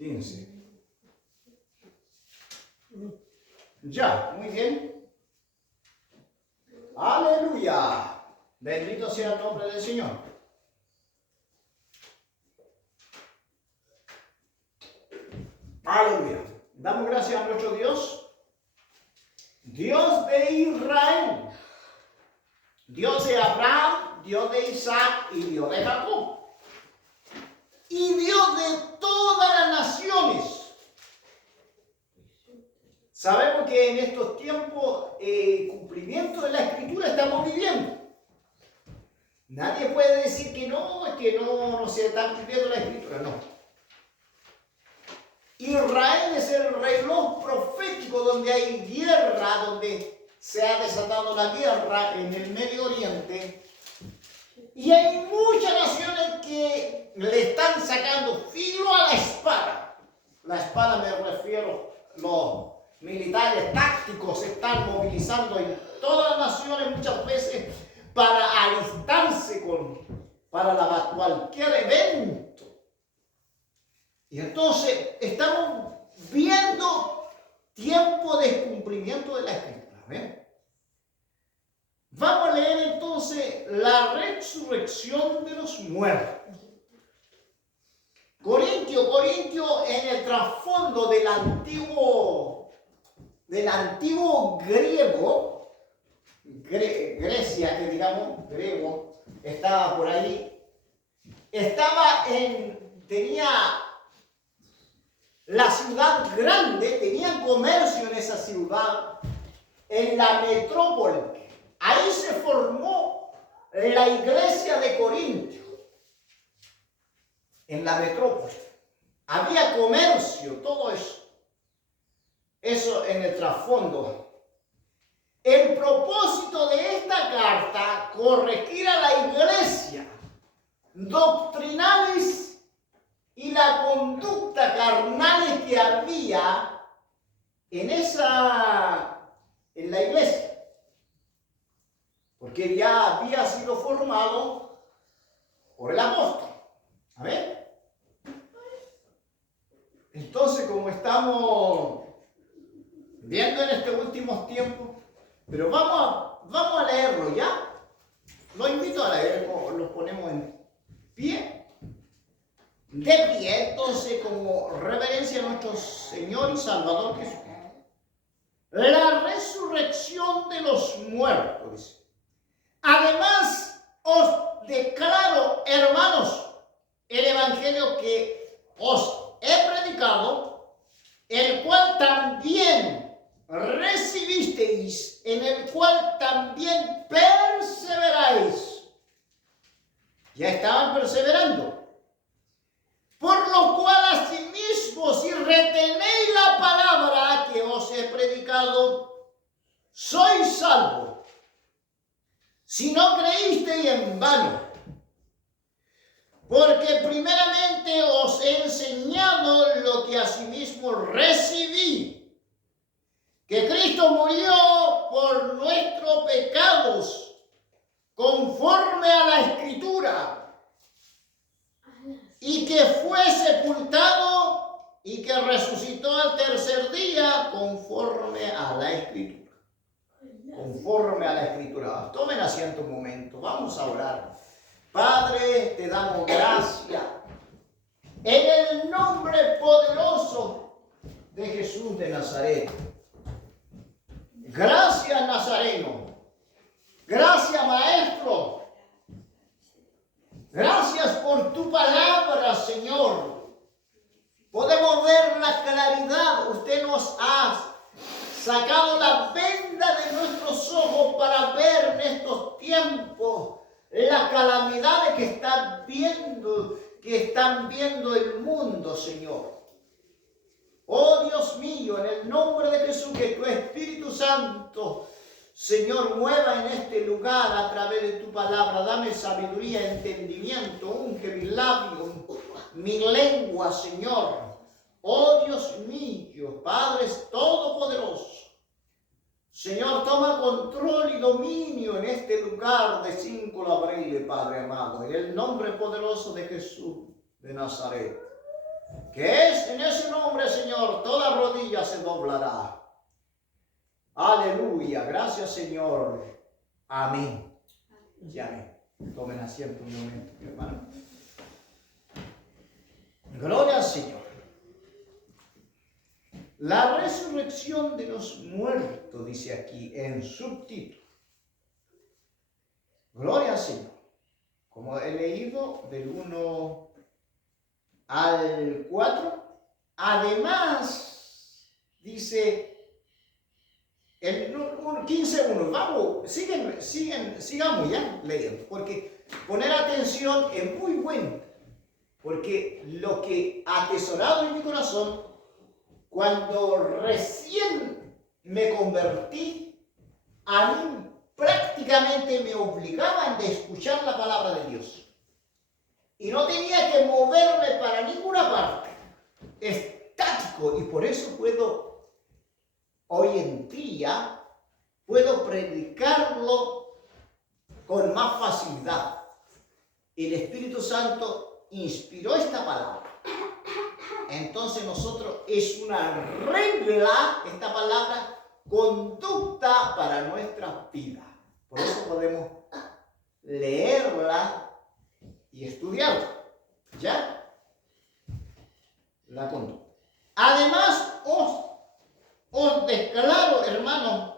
15. Ya, muy bien. Aleluya. Bendito sea el nombre del Señor. Aleluya. Damos gracias a nuestro Dios. Dios de Israel. Dios de Abraham, Dios de Isaac y Dios de Jacob. Y Dios de todas las naciones. Sabemos que en estos tiempos cumplimiento de la Escritura estamos viviendo. Nadie puede decir que no se está cumpliendo la Escritura, no. Israel es el reloj profético donde hay guerra, donde se ha desatado la guerra en el Medio Oriente. Y hay muchas naciones que le están sacando filo a la espada. La espada me refiero, los militares tácticos se están movilizando en todas las naciones muchas veces para alistarse para cualquier evento. Y entonces estamos viendo tiempo de cumplimiento de la Escritura. ¿Ven? Vamos a leer entonces la resurrección de los muertos. Corintio en el trasfondo del antiguo griego, Grecia, que digamos, griego, estaba por ahí, tenía la ciudad grande, tenía comercio en esa ciudad, en la metrópoli. Ahí se formó la iglesia de Corintio, en la metrópoli. Había comercio, todo eso. Eso en el trasfondo. El propósito de esta carta, corregir a la iglesia doctrinales y la conducta carnales que había en la iglesia. Porque ya había sido formado por el apóstol. ¿Amén? Entonces, como estamos viendo en estos últimos tiempos, pero vamos a leerlo ya. Lo invito a leer, lo ponemos en pie. De pie, entonces, como reverencia a nuestro Señor y Salvador Jesucristo. La resurrección de los muertos, dice. Además, os declaro, hermanos, el evangelio que os he predicado, el cual también recibisteis, en el cual también perseveráis. Ya estaban perseverando. Por lo cual asimismo, si retenéis la palabra que os he predicado, sois salvos. Si no creísteis en vano, porque primeramente os he enseñado lo que asimismo recibí, que Cristo murió por nuestros pecados, conforme a la Escritura, y que fue sepultado y que resucitó al tercer día, conforme a la Escritura. Conforme a la Escritura. Tomen asiento un momento, vamos a orar. Padre, te damos gracias en el nombre poderoso de Jesús de Nazaret. Gracias, Nazareno. Gracias, Maestro. Gracias por tu palabra, Señor. Podemos ver la claridad. Usted nos ha sacado la venda de nuestros ojos para ver en estos tiempos las calamidades que están viendo el mundo, Señor. Oh Dios mío, en el nombre de Jesús, que tu Espíritu Santo, Señor, mueva en este lugar a través de tu palabra. Dame sabiduría, entendimiento, unge mis labios, mi lengua, Señor. Oh Dios mío, Padre Todopoderoso. Señor, toma control y dominio en este lugar de 5 de abril, Padre amado, en el nombre poderoso de Jesús de Nazaret. que es en ese nombre, Señor, toda rodilla se doblará. Aleluya, gracias, Señor. Amén. Y amén. Tomen asiento un momento, mi hermano. Gloria al Señor. La resurrección de los muertos, dice aquí en subtítulo. Gloria al Señor. Como he leído del 1 al 4. Además, dice el 15:1. Vamos, sigamos ya leyendo, porque poner atención es muy bueno, porque lo que atesorado en mi corazón, cuando recién me convertí, a mí prácticamente me obligaban de escuchar la palabra de Dios. Y no tenía que moverme para ninguna parte. Estático. Y por eso puedo, hoy en día, puedo predicarlo con más facilidad. El Espíritu Santo inspiró esta palabra. Entonces nosotros es una regla, esta palabra, conducta para nuestra vida. Por eso podemos leerla y estudiarla. ¿Ya? La conducta. Además, os declaro, hermanos,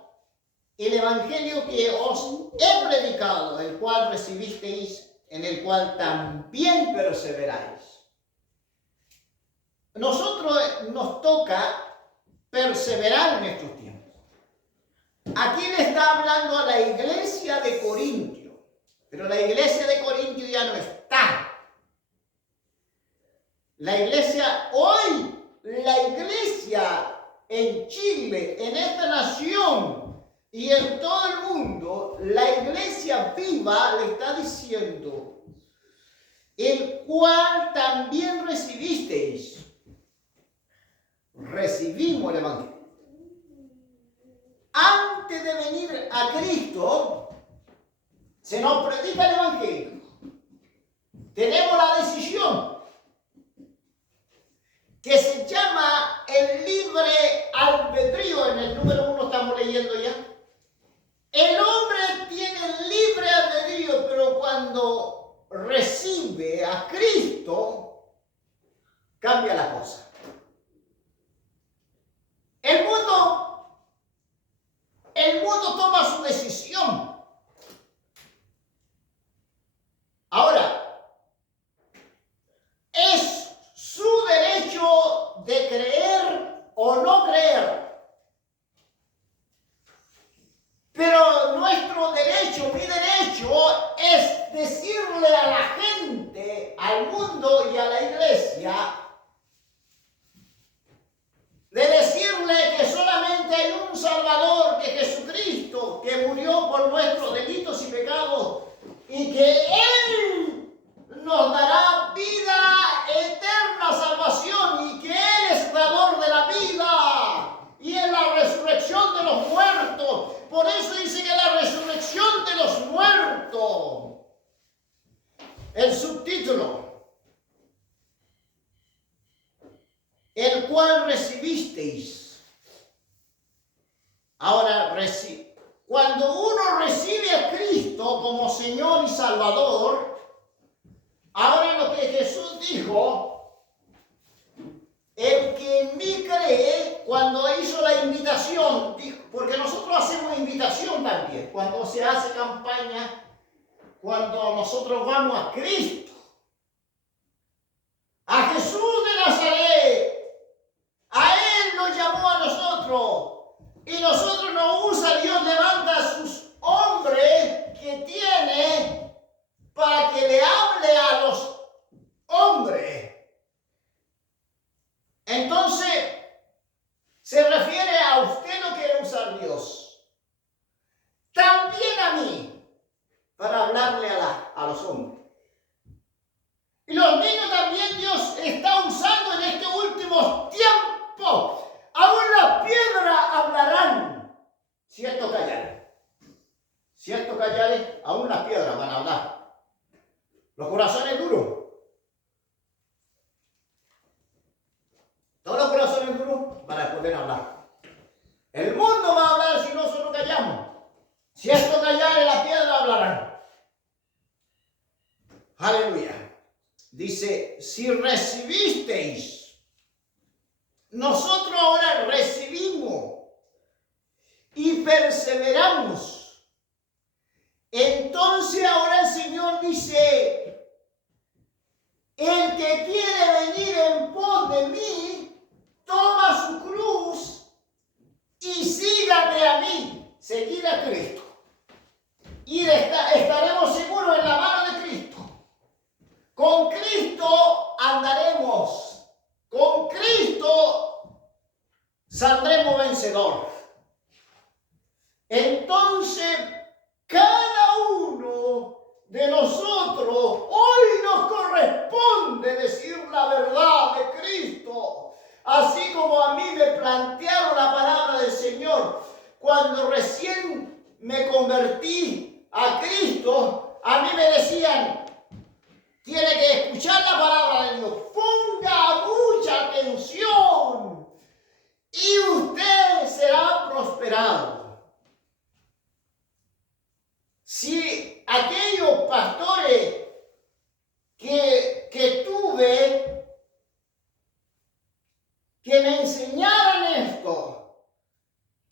el evangelio que os he predicado, el cual recibisteis, en el cual también perseveráis. Nosotros nos toca perseverar en estos tiempos. Aquí le está hablando a la iglesia de Corintio, pero la iglesia de Corintio ya no está. La iglesia hoy, la iglesia en Chile, en esta nación y en todo el mundo, la iglesia viva le está diciendo, el cual también recibisteis. Recibimos el evangelio. Antes de venir a Cristo, se nos predica el evangelio. Tenemos la decisión que se llama el libre albedrío. En el número 1 estamos leyendo ya. El hombre tiene libre albedrío, pero cuando recibe a Cristo, cambia la cosa. El mundo toma su decisión. Ahora, es su derecho de creer o no creer. Pero nuestro derecho, mi derecho, es decirle a la gente, al mundo y a la iglesia, de decirle que solamente hay un Salvador, que Jesucristo, que murió por nuestros delitos y pecados, y que Él nos dará vida eterna, salvación, y que Él es dador de la vida, y en la resurrección de los muertos. Por eso dice que la resurrección de los muertos, el subtítulo, el cual recibisteis. Ahora, cuando uno recibe a Cristo como Señor y Salvador, ahora lo que Jesús dijo, el que en mí cree, cuando hizo la invitación, dijo, porque nosotros hacemos invitación también, cuando se hace campaña, cuando nosotros vamos a Cristo, a Jesús de Nazaret. A Él nos llamó a nosotros. Y nosotros nos usa, Dios levanta a sus hombres que tiene para que le hable a los hombres. Entonces, se refiere a usted, lo quiere usar Dios. También a mí, para hablarle a los hombres. Y los niños también Dios está usando en este último tiempo. Aún las piedras hablarán. Cierto callares. Cierto callares, aún las piedras van a hablar. Los corazones duros. dice, si recibisteis, nosotros ahora recibimos y perseveramos. Entonces ahora el Señor dice, el que quiere venir en pos de mí, toma su cruz y sígame a mí. Seguir a Cristo. Y estaremos seguros en la mano de Cristo. Con Cristo andaremos. Con Cristo saldremos vencedor. Entonces, cada uno de nosotros hoy nos corresponde decir la verdad de Cristo. Así como a mí me plantearon la palabra del Señor cuando recién me convertí a Cristo, a mí me decían, tiene que escuchar la palabra de Dios, ponga mucha atención y usted será prosperado. Si aquellos pastores que tuve que me enseñaran esto,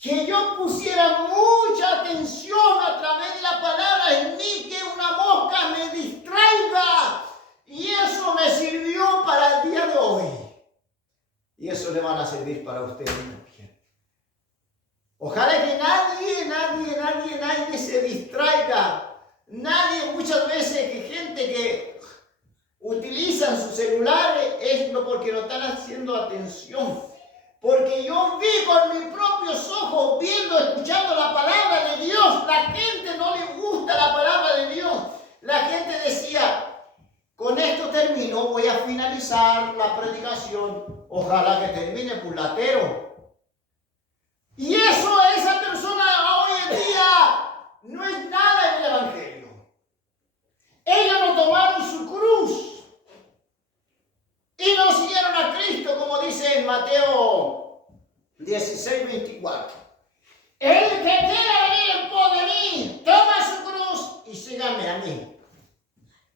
que yo pusiera mucha atención a través de la palabra en mí, que una mosca me distraiga, y eso me sirvió para el día de hoy. Y eso le van a servir para ustedes también. Ojalá que nadie se distraiga. Nadie, muchas veces que gente que utilizan sus celulares es porque no están haciendo atención. Porque yo vi con mis propios ojos, viendo, escuchando la palabra de Dios, la gente no le gusta la palabra de Dios. La gente decía, con esto termino, voy a finalizar la predicación. Ojalá que termine pulatero. Y eso, esa persona hoy en día no es nada en el Evangelio. Ellos no tomaron su cruz y no siguieron a Cristo, como dice en Mateo 16:24. El que quiera venir en pos de mí, toma su cruz y sígame a mí.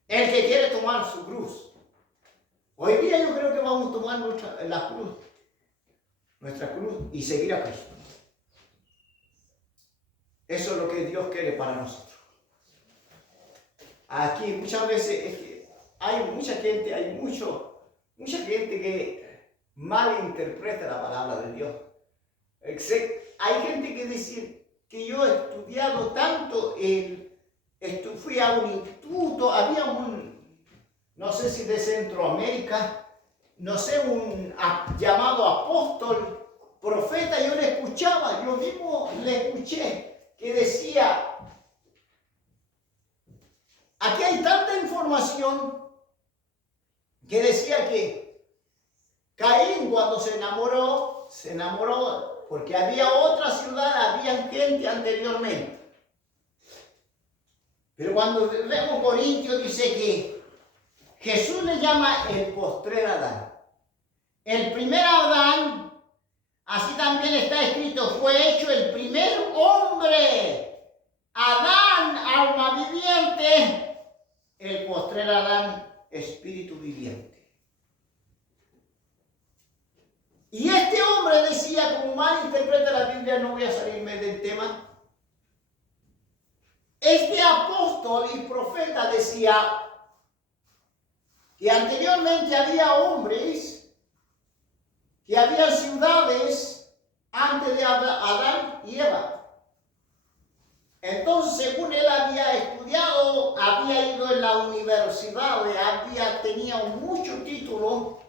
El que quiere tomar su cruz. Hoy día yo creo que vamos a tomar nuestra cruz y seguir a Cristo. Eso es lo que Dios quiere para nosotros. Aquí muchas veces es que hay mucha gente, mucha gente que malinterpreta la palabra de Dios. Hay gente que dice que yo he estudiado tanto, fui a un instituto, había no sé si de Centroamérica, no sé, un llamado apóstol, profeta, yo le escuchaba, yo mismo le escuché, que decía, aquí hay tanta información, que decía que Caín cuando se enamoró porque había otra ciudad, había gente anteriormente. Pero cuando vemos Corintios dice que Jesús le llama el postrer Adán. El primer Adán, así también está escrito, fue hecho el primer hombre. Adán, alma viviente. El postrer Adán, espíritu viviente. Y este hombre decía, como mal interpreta la Biblia, no voy a salirme del tema. Este apóstol y profeta decía que anteriormente había hombres, que había ciudades antes de Adán y Eva. Entonces, según él había estudiado, había ido en la universidad, tenía mucho título,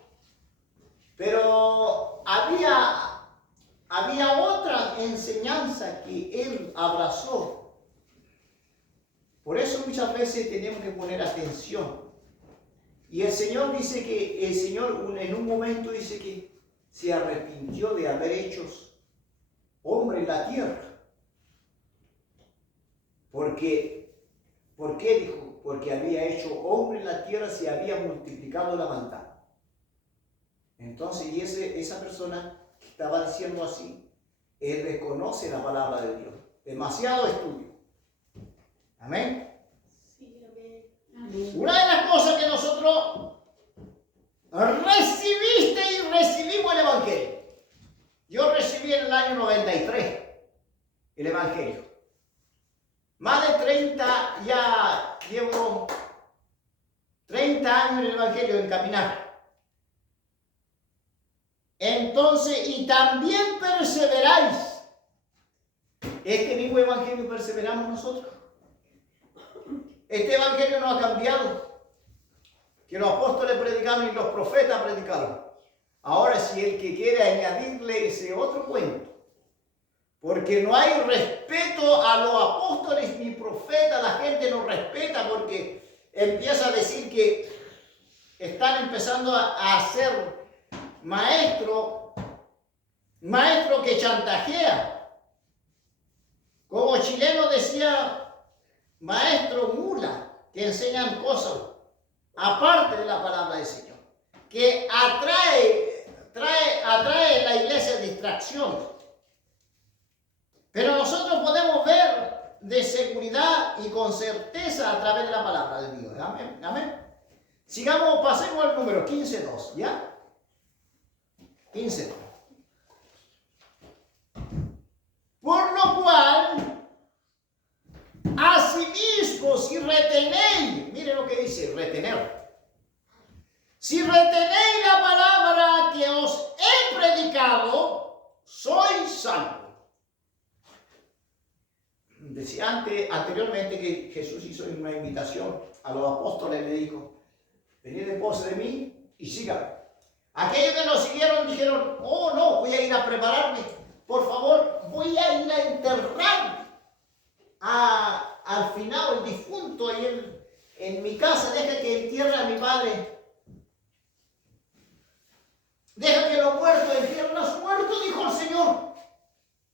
pero había otra enseñanza que él abrazó. Por eso muchas veces tenemos que poner atención. Y el Señor dice que, en un momento dice que se arrepintió de haber hecho hombre en la tierra. ¿Por qué dijo? Porque había hecho hombre en la tierra, se había multiplicado la maldad. Entonces, esa persona que estaba diciendo así, él reconoce la palabra de Dios. Demasiado estudio. Amén. Sí, amén. Una de las cosas que nosotros recibiste y recibimos el Evangelio. Yo recibí en el año 93 el Evangelio. Más de 30, ya llevo 30 años en el Evangelio, en caminar. Entonces, y también perseveráis. Este mismo Evangelio perseveramos nosotros. Este Evangelio no ha cambiado. Que los apóstoles predicaron y los profetas predicaron. Ahora, si el que quiere añadirle ese otro cuento, porque no hay respeto a los apóstoles ni profetas, la gente no respeta porque empieza a decir que están empezando a ser maestro que chantajea. Como chileno decía, maestro mula, que enseñan cosas aparte de la palabra del Señor, que atrae a la iglesia distracción. Pero nosotros podemos ver de seguridad y con certeza a través de la palabra de Dios. Amén. Amén. Sigamos, pasemos al número 15.2, ¿ya? 15.2. Por lo cual, asimismo, si retenéis, mire lo que dice, retener. Si retenéis la palabra que os he predicado, sois salvos. Decía anteriormente que Jesús hizo una invitación a los apóstoles, le dijo, venid en pos de mí y síganme. Aquellos que nos siguieron dijeron, oh no, voy a ir a prepararme, por favor, voy a ir a enterrar al final el difunto ahí en mi casa, deja que entierre a mi padre. Deja que los muertos entierren a su muerto, dijo el Señor.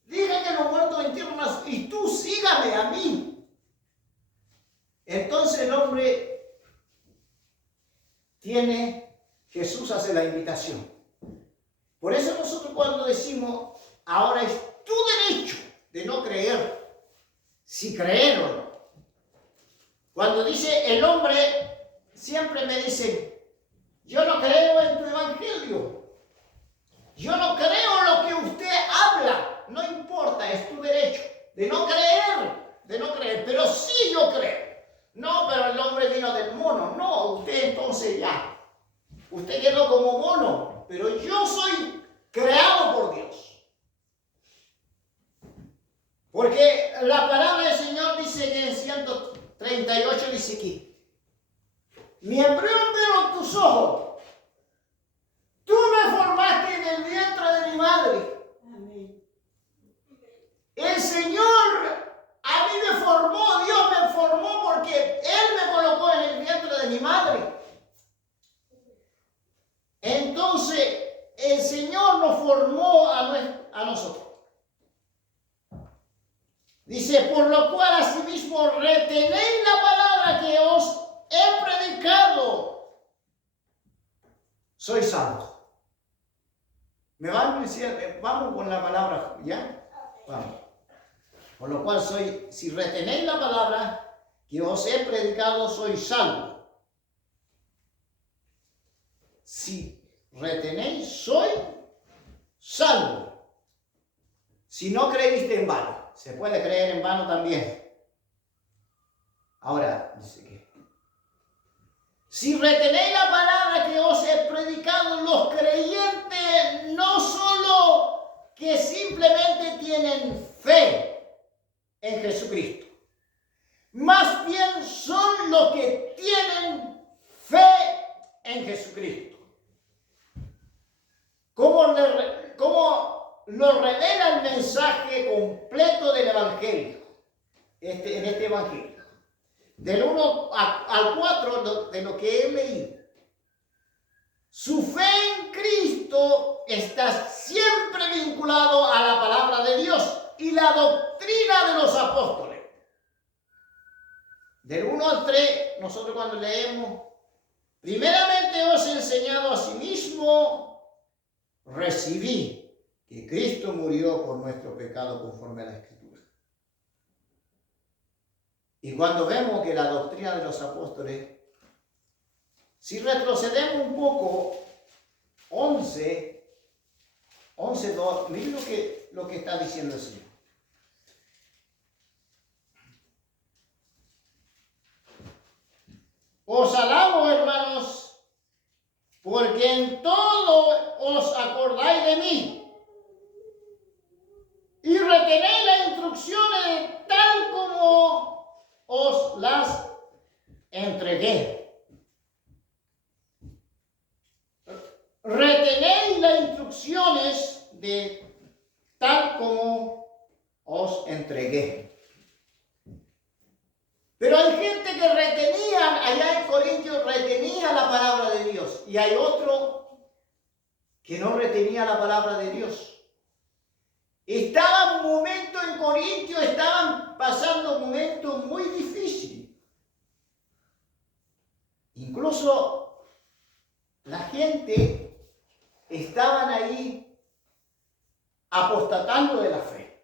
Deja que los muertos entierren a su... Y tú sígame a mí. Entonces el hombre Jesús hace la invitación. Por eso nosotros cuando decimos, ahora es tu derecho de no creer, si creer o no. Cuando dice el hombre, siempre me dice, yo no creo en tu evangelio. Yo no creo lo que usted habla. No importa, es tu derecho de no creer, pero sí yo creo. No, pero el hombre vino del mono. No, usted entonces ya. Usted quedó como mono, pero yo soy creado por Dios. Porque la palabra del Señor dice que en 138 dice aquí, mi embrión vieron tus ojos, tú me formaste en el vientre de mi madre. Amén. El Señor a mí me formó, Dios me formó porque Él me colocó en el vientre de mi madre. Entonces, el Señor nos formó a nosotros. Dice, por lo cual asimismo retenéis la palabra que os he predicado. Sois salvos. ¿Me van a decir? Vamos con la palabra, ¿ya? Vamos. Por lo cual si retenéis la palabra que os he predicado, sois salvos. Si retenéis, sois salvos. Si no creíste en vano. Se puede creer en vano también. Ahora, dice que si retenéis la palabra que os he predicado, los creyentes no solo que simplemente tienen fe en Jesucristo, más bien son los que tienen fe en Jesucristo. ¿Cómo lo revela el mensaje completo del Evangelio? En este Evangelio. Del 1 al 4 de lo que he leído. Su fe en Cristo está siempre vinculado a la palabra de Dios y la doctrina de los apóstoles. Del 1 al 3, nosotros cuando leemos, primeramente os he enseñado a sí mismo, recibí que Cristo murió por nuestro pecado conforme a la Escritura. Y cuando vemos que la doctrina de los apóstoles, si retrocedemos un poco 11:2, miren lo que está diciendo el Señor. Os alabo, hermanos, porque en todo os acordáis de mí y retenéis las instrucciones tal como os las entregué. Retenéis las instrucciones de tal como os entregué. Pero hay gente que retenía, allá en Corintios retenía la palabra de Dios. Y hay otro que no retenía la palabra de Dios. Estaban momentos en Corintios, estaban pasando momentos muy difíciles. Incluso la gente estaban ahí apostatando de la fe.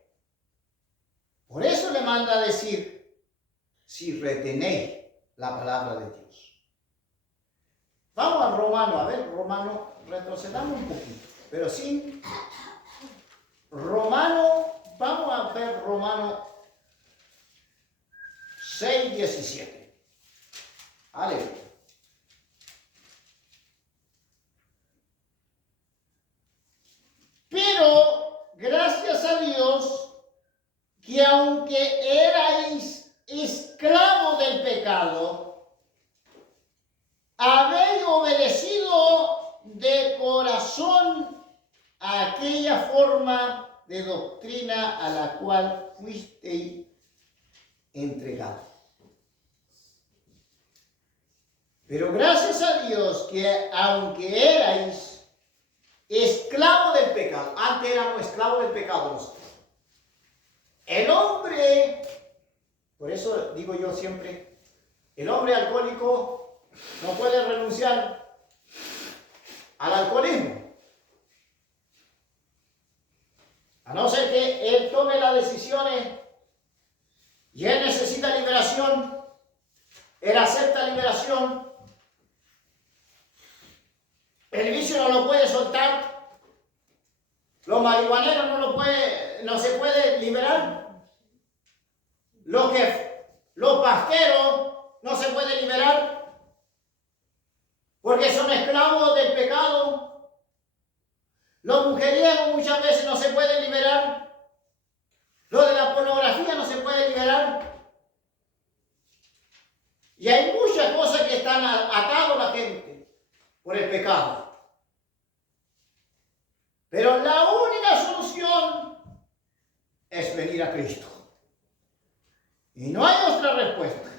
Por eso le manda a decir, si retenéis la palabra de Dios. Vamos a Romano, a ver, Romano, retrocedamos un poquito, pero sí, Romano, vamos a ver Romano 6:17. Aleluya. Pero gracias a Dios que aunque erais esclavos del pecado, habéis obedecido de corazón a aquella forma de doctrina a la cual fuisteis entregados. Pero gracias a Dios que aunque erais esclavos del pecado, antes éramos esclavos del pecado nosotros. El hombre, por eso digo yo siempre, el hombre alcohólico no puede renunciar al alcoholismo. A no ser que él tome las decisiones y él necesita liberación, él acepta liberación, el vicio no lo puede soltar, los marihuaneros no se puede liberar, los pasteros no se puede liberar porque son esclavos del pecado. Los mujeriegos muchas veces no se pueden liberar. Lo de la pornografía no se puede liberar. Y hay muchas cosas que están atados a la gente por el pecado. Pero la única solución es venir a Cristo. Y no hay otra respuesta.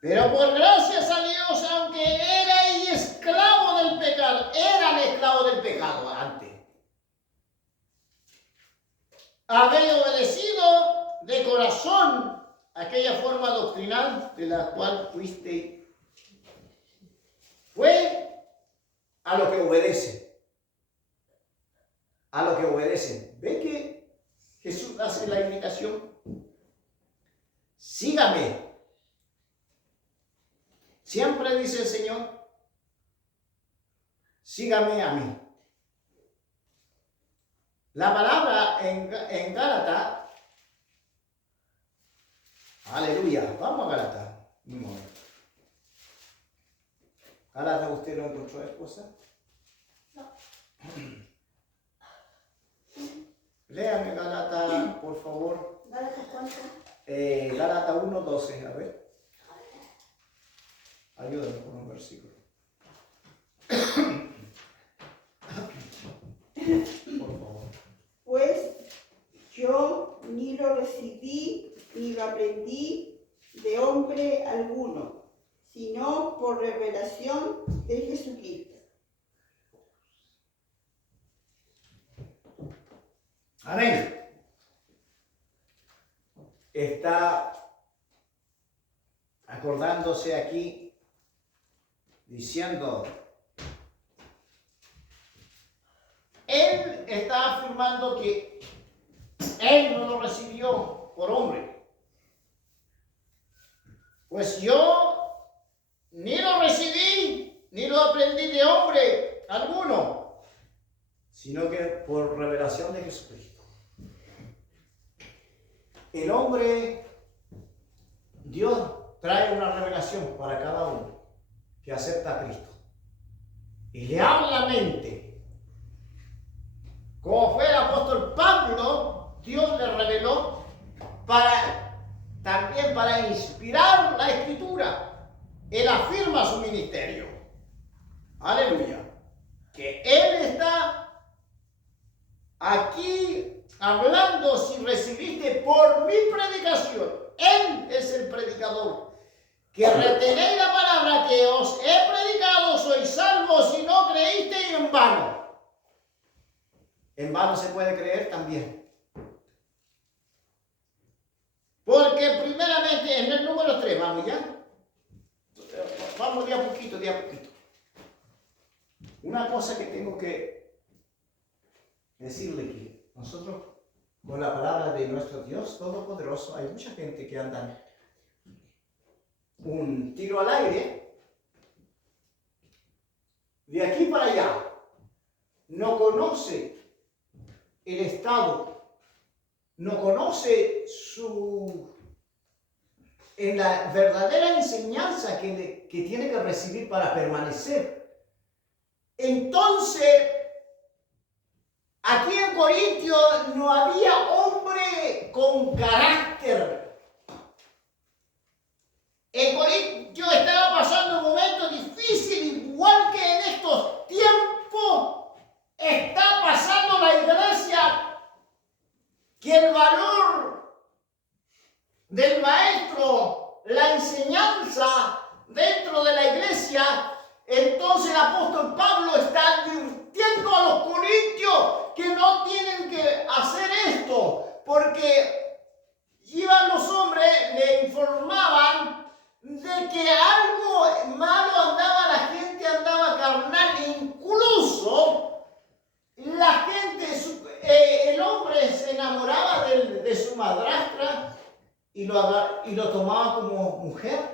Pero por gracias a Dios, aunque erais esclavos del pecado, eran esclavos del pecado antes, habéis obedecido de corazón aquella forma doctrinal de la cual fuiste. Fue a lo que obedece. A lo que obedecen. ¿Ve que Jesús hace la invitación? Sígame. Siempre dice el Señor, sígame a mí. La palabra en Gálatas, aleluya, vamos a Gálatas, un momento. Gálatas, ¿usted lo encontró, esposa? No. Léame Gálatas, por favor. ¿Gálatas cuánto? Gálatas 1:12, a ver. Ayúdame con un versículo. Por favor. Pues yo ni lo recibí ni lo aprendí de hombre alguno, sino por revelación de Jesucristo. Amén. Está acordándose aquí, diciendo, él está afirmando que él no lo recibió por hombre. Pues yo ni lo recibí, ni lo aprendí de hombre alguno, sino que por revelación de Jesucristo. El hombre, Dios trae una revelación para cada uno que acepta a Cristo. Y le abre la mente. Como fue el apóstol Pablo, Dios le reveló también para inspirar la Escritura. Él afirma su ministerio. Aleluya. Que Él está aquí hablando, si recibiste por mi predicación. Él es el predicador. Que retenéis la palabra que os he predicado, sois salvos si no creísteis en vano. En vano se puede creer también. Porque primeramente en el número 3, vamos ya. Vamos de a poquito, de a poquito. Una cosa que tengo que decirle que nosotros, con la palabra de nuestro Dios Todopoderoso, hay mucha gente que anda un tiro al aire, de aquí para allá, no conoce el estado, no conoce en la verdadera enseñanza que tiene que recibir para permanecer. Entonces, aquí en Corintios no había hombre con carácter. En Corintios estaba pasando un momento difícil, igual que en estos tiempos está pasando la iglesia, que el valor del maestro, la enseñanza dentro de la iglesia. Entonces el apóstol Pablo está advirtiendo a los corintios que no tienen que hacer esto, porque iban los hombres, le informaban de que algo malo andaba, la gente andaba carnal, incluso la gente, el hombre se enamoraba de su madrastra y lo tomaba como mujer.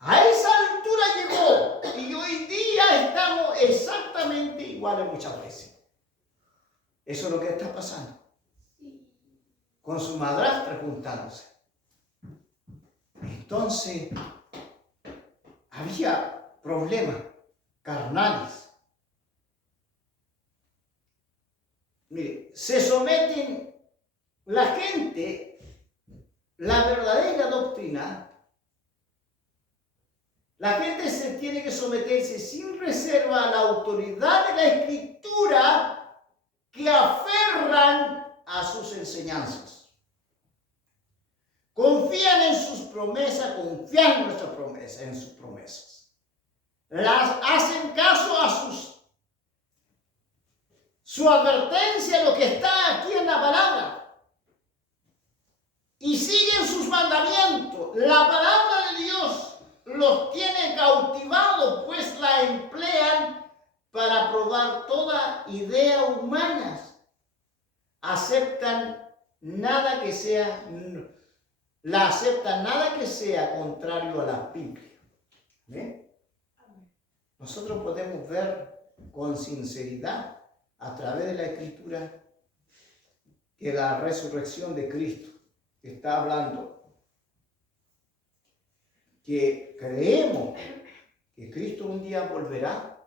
A esa altura llegó y hoy día estamos exactamente iguales muchas veces. Eso es lo que está pasando. Con su madrastra juntándose. Entonces, había problemas carnales. Mire, se someten la gente, la verdadera doctrina. La gente se tiene que someterse sin reserva a la autoridad de la Escritura que aferran a sus enseñanzas. Confían en sus promesas, confían en nuestras promesas, en sus promesas. Hacen caso a su advertencia, lo que está aquí en la palabra. Y siguen sus mandamientos. La palabra de Dios los tiene cautivados, pues la emplean para probar toda idea humana. La aceptan nada que sea contrario a la Biblia. ¿Ven? Nosotros podemos ver con sinceridad a través de la Escritura que la resurrección de Cristo está hablando, que creemos que Cristo un día volverá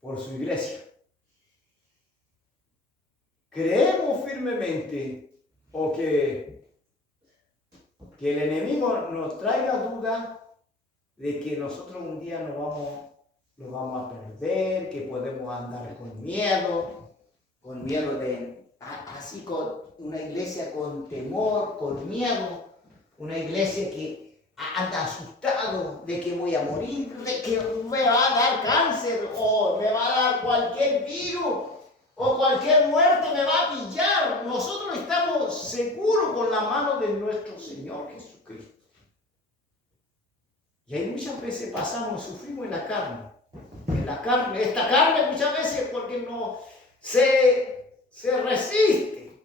por su iglesia. Creemos firmemente que el enemigo nos traiga duda de que nosotros un día lo vamos a perder, que podemos andar con miedo así con una iglesia con temor, con miedo, una iglesia que anda asustado de que voy a morir, de que me va a dar cáncer o me va a dar cualquier virus o cualquier muerte me va a pillar. Nosotros estamos seguros con la mano de nuestro Señor Jesucristo. Y hay muchas veces sufrimos en la carne. Esta carne muchas veces porque no se resiste.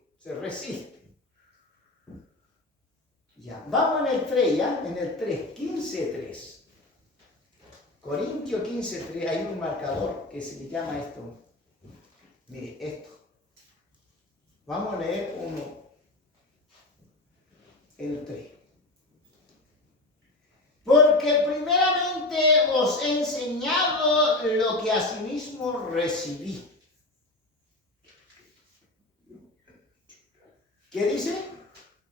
Ya, vamos en el 3, ya, en el 3, 15:3. Corintios 15:3, hay un marcador que se le llama esto. Mire, esto. Vamos a leer el 3. Porque primeramente os he enseñado lo que asimismo recibí. ¿Qué dice?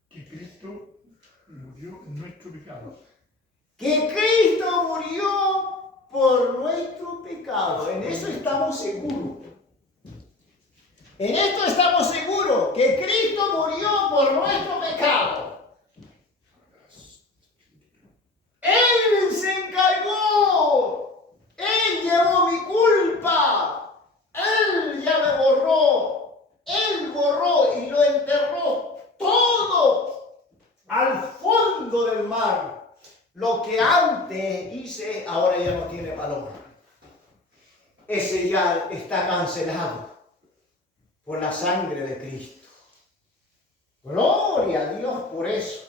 Que Cristo murió en nuestro pecado. Que Cristo murió por nuestro pecado. En eso estamos seguros. En esto estamos seguros, que Cristo murió por nuestro pecado. Él se encargó. Él llevó mi culpa. Él ya me borró. Él borró y lo enterró todo al fondo del mar. Lo que antes hice, ahora ya no tiene valor. Ese ya está cancelado por la sangre de Cristo. Gloria a Dios por eso.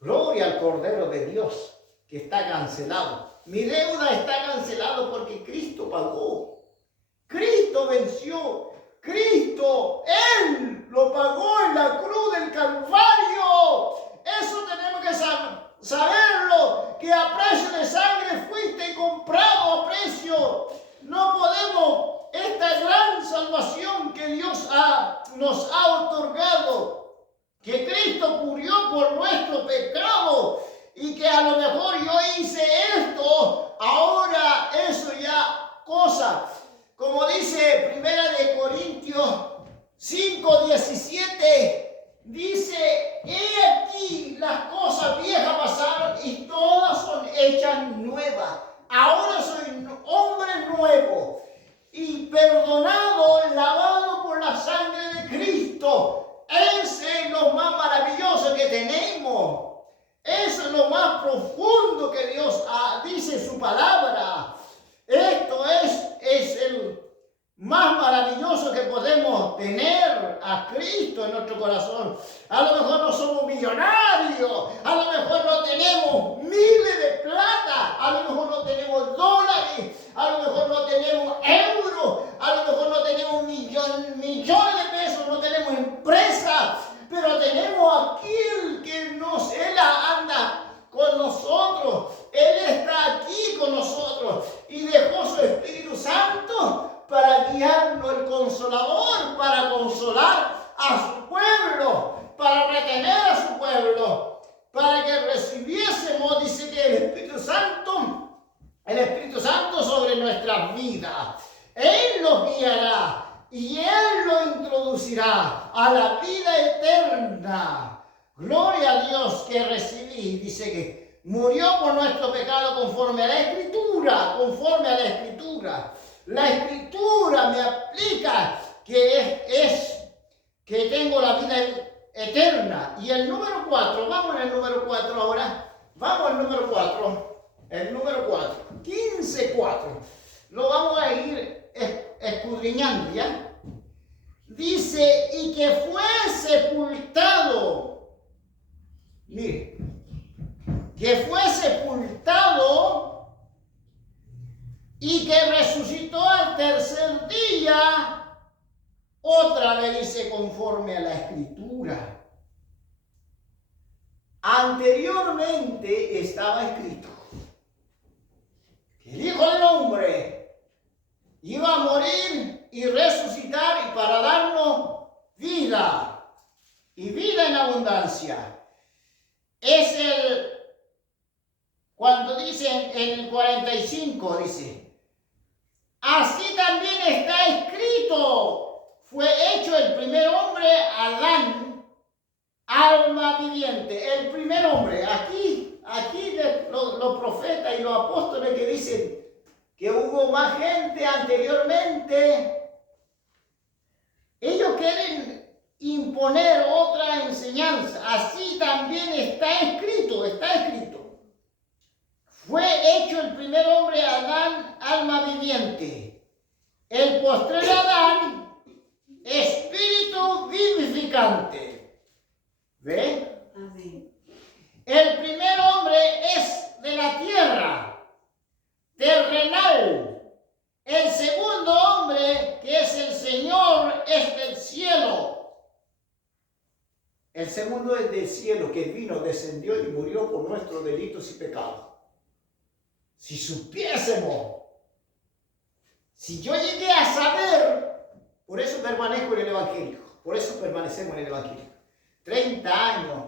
Gloria al Cordero de Dios que está cancelado. Mi deuda está cancelada porque Cristo pagó. Cristo venció. Cristo, Él lo pagó en la cruz del Calvario. Eso tenemos que saberlo, que a precio de sangre fuiste comprado a precio. No podemos, esta gran salvación que Dios nos ha otorgado, que Cristo murió por nuestro pecado y que a lo mejor yo hice esto, ahora eso ya cosa. Como dice Primera de Corintios 5:17, dice, he aquí las cosas viejas pasaron y todas son hechas nuevas. Ahora soy un hombre nuevo y perdonado, lavado por la sangre de Cristo. Ese es lo más maravilloso que tenemos. Eso es lo más profundo que Dios dice en su palabra. Esto es el más maravilloso que podemos tener a Cristo en nuestro corazón. A lo mejor no somos millonarios, a lo mejor no tenemos miles de plata, a lo mejor no tenemos dólares, a lo mejor no tenemos euros, a lo mejor no tenemos millones de pesos, no tenemos empresa, pero tenemos aquel que Él anda con nosotros. Él está aquí con nosotros y dejó su Espíritu Santo para guiarnos, el Consolador, para consolar a su pueblo, para retener a su pueblo, para que recibiésemos, dice que el Espíritu Santo sobre nuestras vidas. Él nos guiará y Él lo introducirá a la vida eterna. Gloria a Dios que recibí, dice que murió por nuestro pecado conforme a la Escritura, La Escritura me aplica que tengo la vida eterna. Y el número 4, vamos al número 4 ahora. Vamos al número 4. El número 4, 15:4. Lo vamos a ir escudriñando, ¿ya? Dice, y que fue sepultado. Mire, que fue sepultado y que resucitó al tercer día, otra vez dice conforme a la Escritura. Anteriormente estaba escrito que el Hijo del Hombre iba a morir y resucitar y para darnos vida y vida en abundancia. Es cuando dicen en el 45, dice, así también está escrito, fue hecho el primer hombre, Adán, alma viviente. El primer hombre, aquí los profetas y los apóstoles que dicen que hubo más gente anteriormente, ellos quieren imponer otra enseñanza. Así también está escrito. Fue hecho el primer hombre, Adán, alma viviente. El postrer Adán, espíritu vivificante. ¿Ve? Amén. El primer hombre es de la tierra. es del cielo. El segundo es del cielo, que vino, descendió y murió por nuestros delitos y pecados. Si supiésemos, si yo llegué a saber, por eso permanezco en el Evangelio, por eso permanecemos en el Evangelio. 30 años,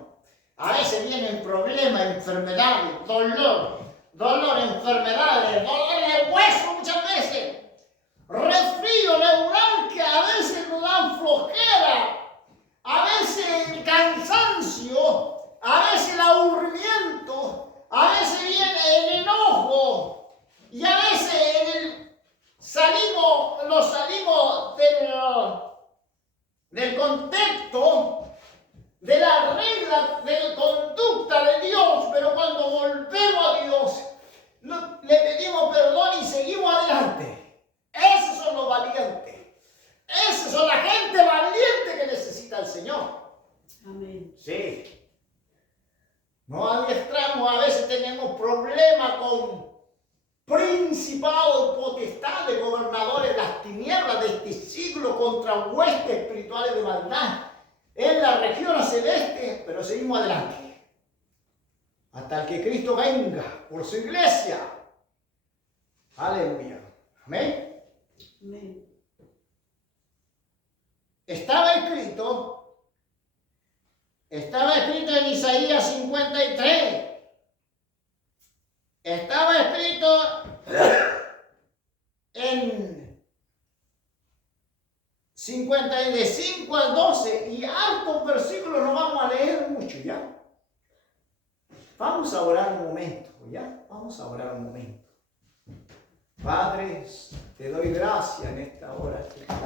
a veces vienen problemas, enfermedades, dolor, enfermedades, dolor de hueso muchas veces, resfrío, neuralgia, a veces nos dan flojera, a veces el cansancio, a veces el aburrimiento, a veces viene el enojo y a veces nos salimos del contexto, de la regla de conducta de Dios, pero cuando volvemos a Dios, le pedimos perdón y seguimos adelante. Esos son los valientes. Esas son la gente valiente que necesita el Señor. Amén. Sí. No adiestramos, a veces tenemos problemas con principados, potestades, gobernadores de las tinieblas de este siglo contra huestes espirituales de maldad en la región celeste, pero seguimos adelante. Hasta que Cristo venga por su iglesia. Aleluya. Amén. Amén. Estaba escrito en Isaías 53. Estaba escrito en 55 al 12 y hartos versículos no vamos a leer mucho ya. Vamos a orar un momento, ya. Vamos a orar un momento. Padre, te doy gracias en esta hora.